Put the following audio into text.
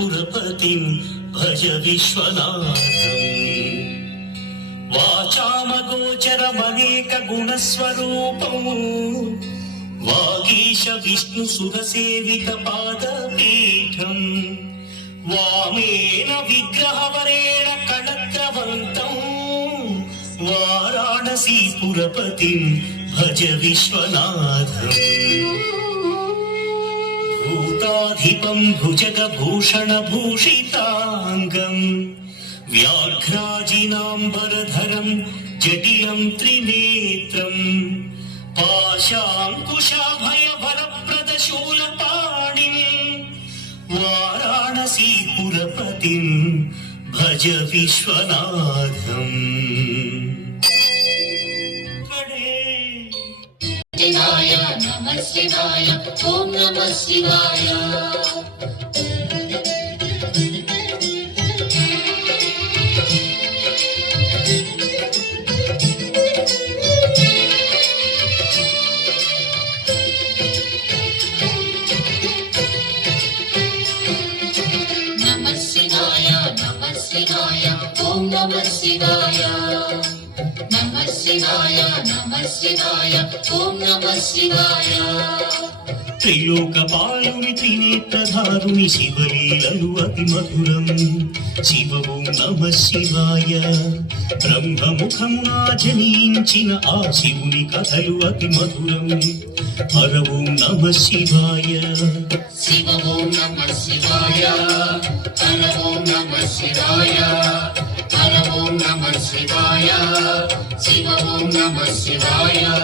पुरपतिं भज विश्वनाथम् वाचामगोचरमनेक गुणस्वरूपम् वागीश विष्णुसुरसेवित पादपीठम् वामेन विग्रहवरेण कणत्रवन्तम् वाराणसी पुरपतिं भज विश्वनाथम् भूताधिपं भुजगभूषणभूषिताङ्गम् व्याघ्राजिनाम्बरधरं जटिलं त्रिनेत्रम् पाशाङ्कुशाभयभरप्रदशूलपाणिम् वाराणसी पुरपतिं भज विश्वनाथम् शिवाय नमः शिवाय ओम नमः शिवाय नमः शिवाय ओम नमः शिवाय नमः शिवाय ओम नमः शिवाय త్రిలోకపాలుని త్రినేత్రధారుని శివలీలలు అతి మధురం శివ ఓం నమ శివాయ బ్రహ్మముఖమునా జనించిన ఆ శివుని కథలు అతి మధురం హర ఓం నమ శివాయ శివ ఓం నమ శివాయ హర ఓం నమ శివాయ హర ఓం నమ శివాయ శివ ఓం నమ శివాయ